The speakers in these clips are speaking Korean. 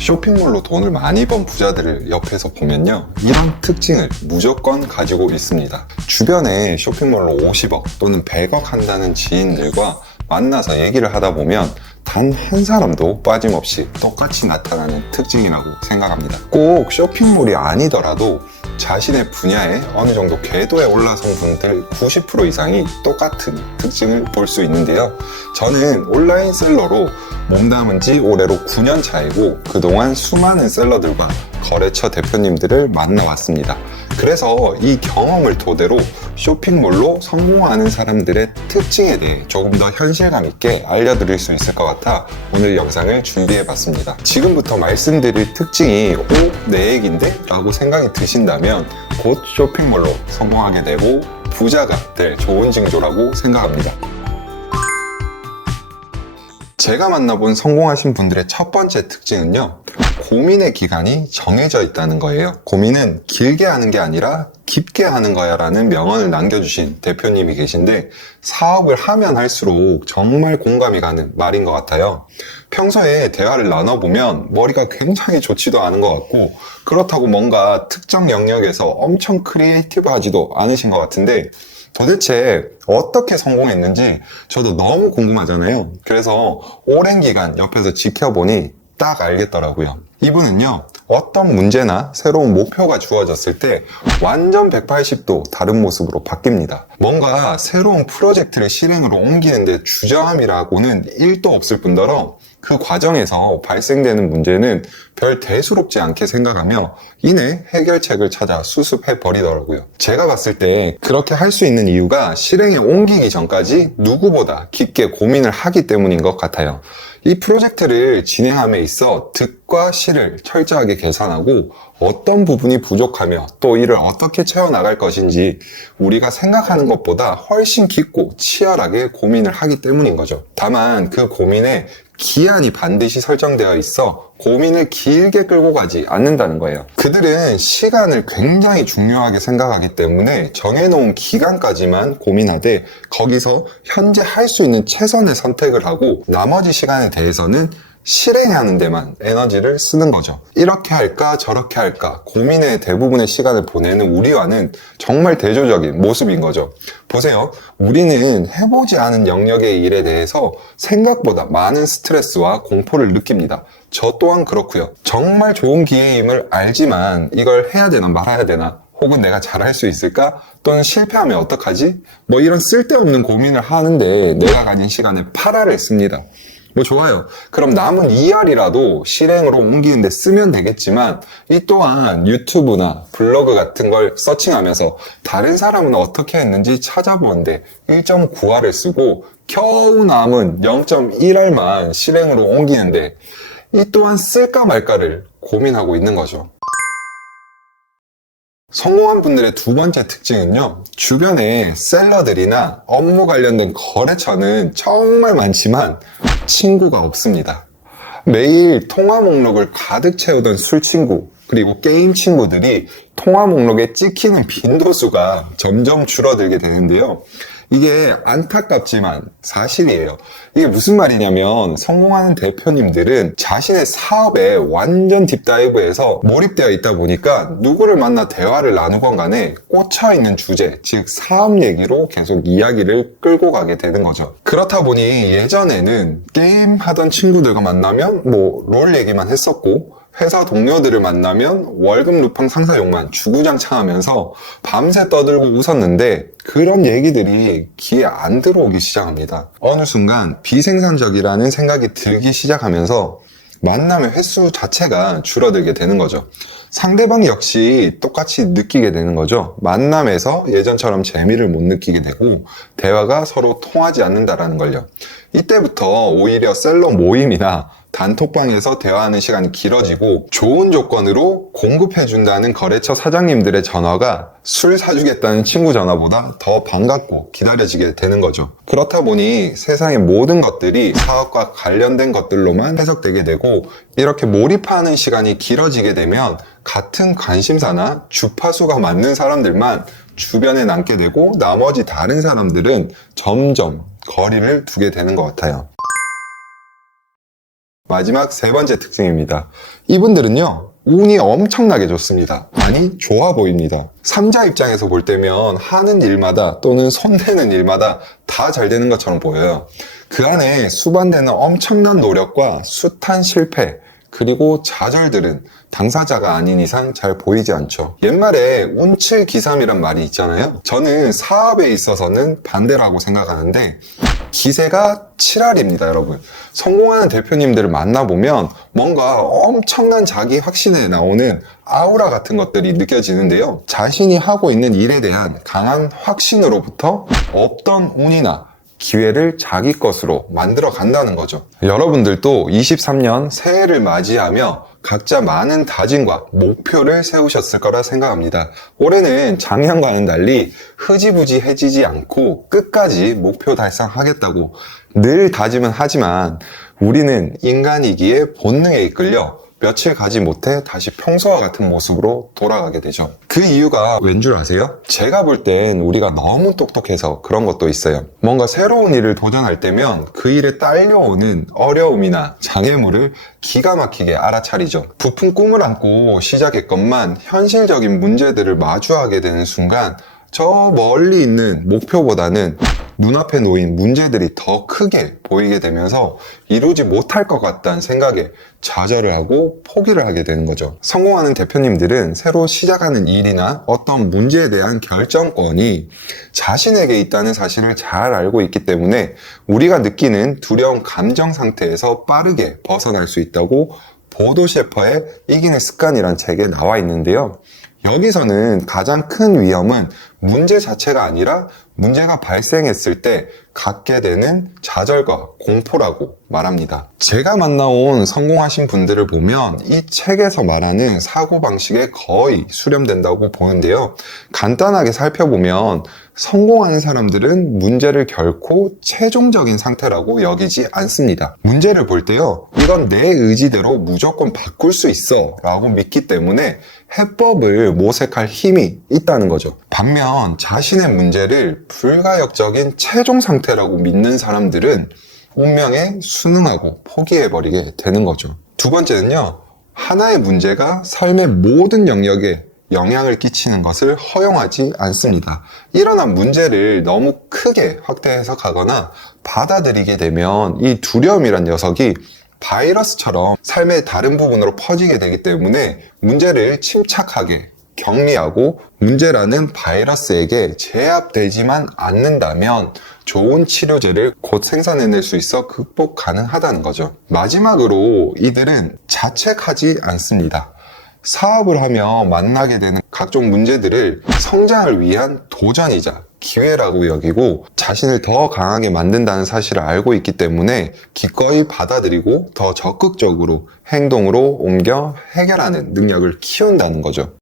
쇼핑몰로 돈을 많이 번 부자들을 옆에서 보면요, 이런 특징을 무조건 가지고 있습니다. 주변에 쇼핑몰로 50억 또는 100억 한다는 지인들과 만나서 얘기를 하다 보면 단 한 사람도 빠짐없이 똑같이 나타나는 특징이라고 생각합니다. 꼭 쇼핑몰이 아니더라도 자신의 분야에 어느 정도 궤도에 올라선 분들 90% 이상이 똑같은 특징을 볼 수 있는데요. 저는 온라인 셀러로 몸담은 지 올해로 9년 차이고 그동안 수많은 셀러들과 거래처 대표님들을 만나왔습니다. 그래서 이 경험을 토대로 쇼핑몰로 성공하는 사람들의 특징에 대해 조금 더 현실감 있게 알려드릴 수 있을 것 같아 오늘 영상을 준비해봤습니다. 지금부터 말씀드릴 특징이 내 얘기인데? 라고 생각이 드신다면 곧 쇼핑몰로 성공하게 되고 부자가 될 좋은 징조라고 생각합니다. 제가 만나본 성공하신 분들의 첫 번째 특징은요, 고민의 기간이 정해져 있다는 거예요. 고민은 길게 하는 게 아니라 깊게 하는 거야 라는 명언을 남겨주신 대표님이 계신데, 사업을 하면 할수록 정말 공감이 가는 말인 것 같아요. 평소에 대화를 나눠보면 머리가 굉장히 좋지도 않은 것 같고, 그렇다고 뭔가 특정 영역에서 엄청 크리에이티브하지도 않으신 것 같은데, 도대체 어떻게 성공했는지 저도 너무 궁금하잖아요. 그래서 오랜 기간 옆에서 지켜보니 딱 알겠더라고요. 이분은요, 어떤 문제나 새로운 목표가 주어졌을 때 완전 180도 다른 모습으로 바뀝니다. 뭔가 새로운 프로젝트를 실행으로 옮기는데 주저함이라고는 1도 없을 뿐더러 그 과정에서 발생되는 문제는 별 대수롭지 않게 생각하며 이내 해결책을 찾아 수습해 버리더라고요. 제가 봤을 때 그렇게 할 수 있는 이유가 실행에 옮기기 전까지 누구보다 깊게 고민을 하기 때문인 것 같아요. 이 프로젝트를 진행함에 있어 득과 실을 철저하게 계산하고 어떤 부분이 부족하며 또 이를 어떻게 채워나갈 것인지 우리가 생각하는 것보다 훨씬 깊고 치열하게 고민을 하기 때문인 거죠. 다만 그 고민에 기한이 반드시 설정되어 있어 고민을 길게 끌고 가지 않는다는 거예요. 그들은 시간을 굉장히 중요하게 생각하기 때문에 정해놓은 기간까지만 고민하되 거기서 현재 할 수 있는 최선의 선택을 하고 나머지 시간에 대해서는 실행하는 데만 에너지를 쓰는 거죠. 이렇게 할까 저렇게 할까 고민의 대부분의 시간을 보내는 우리와는 정말 대조적인 모습인 거죠. 보세요. 우리는 해보지 않은 영역의 일에 대해서 생각보다 많은 스트레스와 공포를 느낍니다. 저 또한 그렇고요. 정말 좋은 기회임을 알지만 이걸 해야 되나 말아야 되나, 혹은 내가 잘할 수 있을까? 또는 실패하면 어떡하지? 뭐 이런 쓸데없는 고민을 하는데 내가 가진 시간에 8알을 씁니다. 뭐 좋아요. 그럼 남은 2알이라도 실행으로 옮기는 데 쓰면 되겠지만 이 또한 유튜브나 블로그 같은 걸 서칭하면서 다른 사람은 어떻게 했는지 찾아보는데 1.9알을 쓰고 겨우 남은 0.1알만 실행으로 옮기는데 이 또한 쓸까 말까를 고민하고 있는 거죠. 성공한 분들의 두 번째 특징은요, 주변에 셀러들이나 업무 관련된 거래처는 정말 많지만 친구가 없습니다. 매일 통화 목록을 가득 채우던 술 친구, 그리고 게임 친구들이 통화 목록에 찍히는 빈도수가 점점 줄어들게 되는데요. 이게 안타깝지만 사실이에요. 이게 무슨 말이냐면 성공하는 대표님들은 자신의 사업에 완전 딥다이브해서 몰입되어 있다 보니까 누구를 만나 대화를 나누건 간에 꽂혀있는 주제, 즉 사업 얘기로 계속 이야기를 끌고 가게 되는 거죠. 그렇다 보니 예전에는 게임 하던 친구들과 만나면 롤 얘기만 했었고, 회사 동료들을 만나면 월급 루팡 상사 욕만 주구장창하면서 밤새 떠들고 웃었는데 그런 얘기들이 귀에 안 들어오기 시작합니다. 어느 순간 비생산적이라는 생각이 들기 시작하면서 만남의 횟수 자체가 줄어들게 되는 거죠. 상대방 역시 똑같이 느끼게 되는 거죠. 만남에서 예전처럼 재미를 못 느끼게 되고 대화가 서로 통하지 않는다라는 걸요. 이때부터 오히려 셀러 모임이나 단톡방에서 대화하는 시간이 길어지고 좋은 조건으로 공급해준다는 거래처 사장님들의 전화가 술 사주겠다는 친구 전화보다 더 반갑고 기다려지게 되는 거죠. 그렇다 보니 세상의 모든 것들이 사업과 관련된 것들로만 해석되게 되고 이렇게 몰입하는 시간이 길어지게 되면 같은 관심사나 주파수가 맞는 사람들만 주변에 남게 되고 나머지 다른 사람들은 점점 거리를 두게 되는 것 같아요. 마지막 세 번째 특징입니다. 이분들은요, 운이 엄청나게 좋습니다. 아니, 좋아 보입니다. 삼자 입장에서 볼 때면 하는 일마다 또는 손대는 일마다 다 잘 되는 것처럼 보여요. 그 안에 수반되는 엄청난 노력과 숱한 실패, 그리고 좌절들은 당사자가 아닌 이상 잘 보이지 않죠. 옛말에 운칠기삼이란 말이 있잖아요. 저는 사업에 있어서는 반대라고 생각하는데 기세가 7할입니다, 여러분. 성공하는 대표님들을 만나보면 뭔가 엄청난 자기 확신에 나오는 아우라 같은 것들이 느껴지는데요. 자신이 하고 있는 일에 대한 강한 확신으로부터 없던 운이나 기회를 자기 것으로 만들어 간다는 거죠. 여러분들도 23년 새해를 맞이하며 각자 많은 다짐과 목표를 세우셨을 거라 생각합니다. 올해는 작년과는 달리 흐지부지해지지 않고 끝까지 목표 달성하겠다고 늘 다짐은 하지만 우리는 인간이기에 본능에 이끌려 며칠 가지 못해 다시 평소와 같은 모습으로 돌아가게 되죠. 그 이유가 왠 줄 아세요? 제가 볼 땐 우리가 너무 똑똑해서 그런 것도 있어요. 뭔가 새로운 일을 도전할 때면 그 일에 딸려오는 어려움이나 장애물을 기가 막히게 알아차리죠. 부푼 꿈을 안고 시작했건만 현실적인 문제들을 마주하게 되는 순간 저 멀리 있는 목표보다는 눈앞에 놓인 문제들이 더 크게 보이게 되면서 이루지 못할 것 같다는 생각에 좌절을 하고 포기를 하게 되는 거죠. 성공하는 대표님들은 새로 시작하는 일이나 어떤 문제에 대한 결정권이 자신에게 있다는 사실을 잘 알고 있기 때문에 우리가 느끼는 두려운 감정 상태에서 빠르게 벗어날 수 있다고 보도 셰퍼의 이기는 습관이란 책에 나와 있는데요. 여기서는 가장 큰 위험은 문제 자체가 아니라 문제가 발생했을 때 갖게 되는 좌절과 공포라고 말합니다. 제가 만나온 성공하신 분들을 보면 이 책에서 말하는 사고방식에 거의 수렴된다고 보는데요. 간단하게 살펴보면 성공하는 사람들은 문제를 결코 최종적인 상태라고 여기지 않습니다. 문제를 볼 때요, 이건 내 의지대로 무조건 바꿀 수 있어 라고 믿기 때문에 해법을 모색할 힘이 있다는 거죠. 반면 자신의 문제를 불가역적인 최종 상태라고 믿는 사람들은 운명에 순응하고 포기해버리게 되는 거죠. 두 번째는요, 하나의 문제가 삶의 모든 영역에 영향을 끼치는 것을 허용하지 않습니다. 일어난 문제를 너무 크게 확대 해석하거나 받아들이게 되면 이 두려움이란 녀석이 바이러스처럼 삶의 다른 부분으로 퍼지게 되기 때문에 문제를 침착하게 격리하고 문제라는 바이러스에게 제압되지만 않는다면 좋은 치료제를 곧 생산해낼 수 있어 극복 가능하다는 거죠. 마지막으로 이들은 자책하지 않습니다. 사업을 하며 만나게 되는 각종 문제들을 성장을 위한 도전이자 기회라고 여기고 자신을 더 강하게 만든다는 사실을 알고 있기 때문에 기꺼이 받아들이고 더 적극적으로 행동으로 옮겨 해결하는 능력을 키운다는 거죠.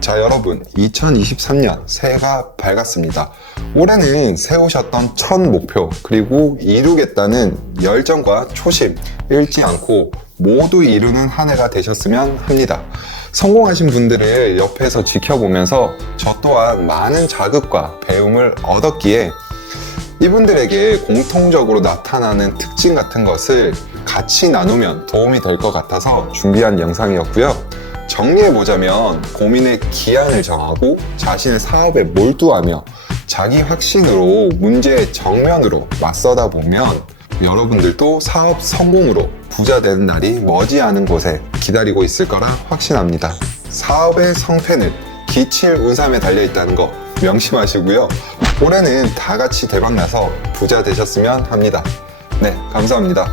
자, 여러분, 2023년 새해가 밝았습니다. 올해는 세우셨던 첫 목표 그리고 이루겠다는 열정과 초심 잃지 않고 모두 이루는 한 해가 되셨으면 합니다. 성공하신 분들을 옆에서 지켜보면서 저 또한 많은 자극과 배움을 얻었기에 이분들에게 공통적으로 나타나는 특징 같은 것을 같이 나누면 도움이 될 것 같아서 준비한 영상이었고요. 정리해보자면 고민의 기한을 정하고 자신의 사업에 몰두하며 자기 확신으로 문제의 정면으로 맞서다 보면 여러분들도 사업 성공으로 부자 되는 날이 머지않은 곳에 기다리고 있을 거라 확신합니다. 사업의 성패는 기칠 운삼에 달려있다는 거 명심하시고요. 올해는 다 같이 대박나서 부자 되셨으면 합니다. 네, 감사합니다.